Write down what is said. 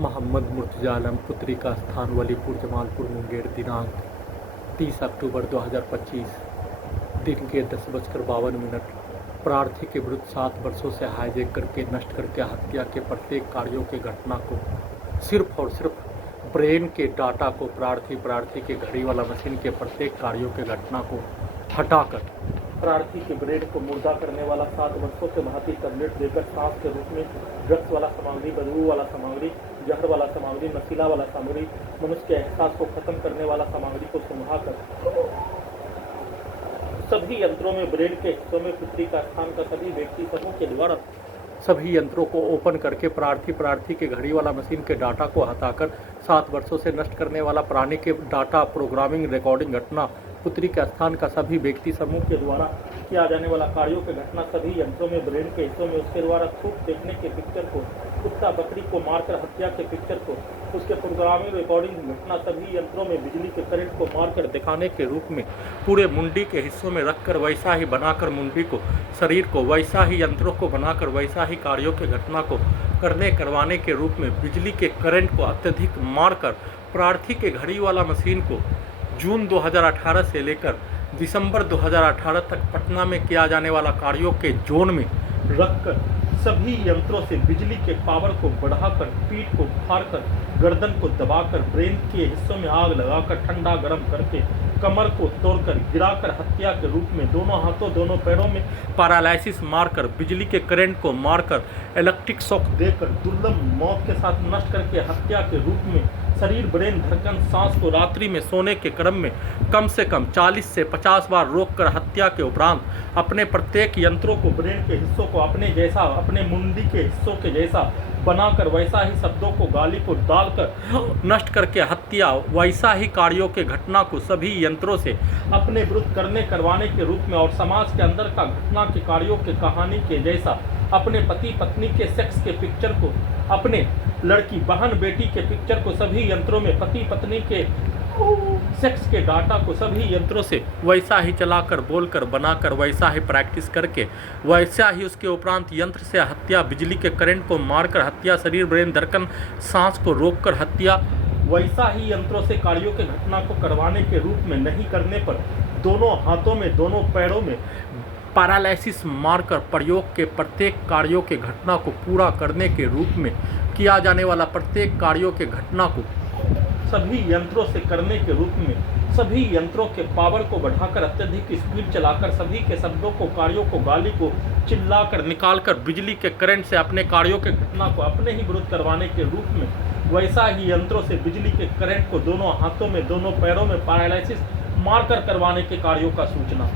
मोहम्मद मुर्तजा आलम पुत्री का स्थान वलीपुर जमालपुर मुंगेर दिनांक 30 अक्टूबर 2025 दिन के 10:52 प्रार्थी के विरुद्ध 7 वर्षों से हाईजैक करके नष्ट करके हत्या के प्रत्येक कार्यों के घटना को सिर्फ और सिर्फ ब्रेन के डाटा को प्रार्थी के घड़ी वाला मशीन के प्रत्येक कार्यों के घटना को हटाकर प्रार्थी के ब्रेन को मुर्दा करने वाला 7 वर्षों से भांति टैबलेट देकर सांस के रूप में ड्रग्स वाला सामग्री, बदबू वाला सामग्री, जहर वाला सामग्री, नशीला वाला सामग्री, मनुष्य के एहसास को खत्म करने वाला सामग्री को सुंघाकर सभी यंत्रों में ब्रेन के हिस्सों में पुत्री का स्थान का सभी व्यक्ति समूह के द्वारा सभी यंत्रों को ओपन करके प्रार्थी के घड़ी वाला मशीन के डाटा को हटाकर 7 वर्षों से नष्ट करने वाला प्राणी के डाटा प्रोग्रामिंग रिकॉर्डिंग घटना पुत्री के स्थान का सभी व्यक्ति समूह के द्वारा किया जाने वाला कार्यों के घटना सभी यंत्रों में ब्रेन के हिस्सों में उसके द्वारा थूक देखने के पिक्चर को कुत्ता बकरी को मारकर हत्या के पिक्चर को उसके प्रोग्रामिंग रिकॉर्डिंग घटना सभी यंत्रों में बिजली के करंट को मारकर दिखाने के रूप में पूरे मुंडी के हिस्सों में रखकर वैसा ही बनाकर मुंडी को शरीर को वैसा ही यंत्रों को बनाकर वैसा ही कार्यों के घटना को करवाने के रूप में बिजली के करंट को अत्यधिक मारकर प्रार्थी के घड़ी वाला मशीन को जून 2018 से लेकर दिसंबर 2018 तक पटना में किया जाने वाला कार्यों के जोन में रखकर सभी यंत्रों से बिजली के पावर को बढ़ाकर पीठ को फाड़कर गर्दन को दबाकर ब्रेन के हिस्सों में आग लगाकर ठंडा गर्म करके कमर को तोड़कर गिराकर हत्या के रूप में दोनों हाथों दोनों पैरों में पैरालिसिस मारकर बिजली के करंट को मारकर इलेक्ट्रिक शॉक देकर दुर्लभ मौत के साथ नष्ट करके हत्या के रूप में शरीर ब्रेन धड़कन सांस को रात्रि में सोने के क्रम में कम से कम 40 से 50 बार रोककर हत्या के उपरांत अपने प्रत्येक यंत्रों को ब्रेन के हिस्सों को अपने जैसा अपने मुंडी के हिस्सों के जैसा बनाकर वैसा ही शब्दों को गाली को डालकर नष्ट करके हत्या वैसा ही कार्यों के घटना को सभी यंत्रों से अपने विरुद्ध करवाने के रूप में और समाज के अंदर का घटना के कार्यों के कहानी के जैसा अपने पति पत्नी के सेक्स के पिक्चर को अपने लड़की बहन बेटी के पिक्चर को सभी यंत्रों में पति पत्नी के सेक्स के डाटा को सभी यंत्रों से वैसा ही चलाकर बोलकर बनाकर वैसा ही प्रैक्टिस करके वैसा ही उसके उपरांत यंत्र से हत्या बिजली के करंट को मारकर हत्या शरीर ब्रेन धड़कन सांस को रोककर हत्या वैसा ही यंत्रों से कार्यों के घटना को करवाने के रूप में नहीं करने पर दोनों हाथों में दोनों पैरों में पैरालिसिस मारकर प्रयोग के प्रत्येक कार्यों के घटना को पूरा करने के रूप में किया जाने वाला प्रत्येक कार्यों के घटना को सभी यंत्रों से करने के रूप में सभी यंत्रों के पावर को बढ़ाकर अत्यधिक स्पीड चलाकर सभी के शब्दों को कार्यों को गाली को चिल्लाकर निकालकर बिजली के करंट से अपने कार्यों के घटना को अपने ही विरुद्ध करवाने के रूप में वैसा ही यंत्रों से बिजली के करंट को दोनों हाथों में दोनों पैरों में पैरालिसिस मारकर करवाने के कार्यों का सूचना।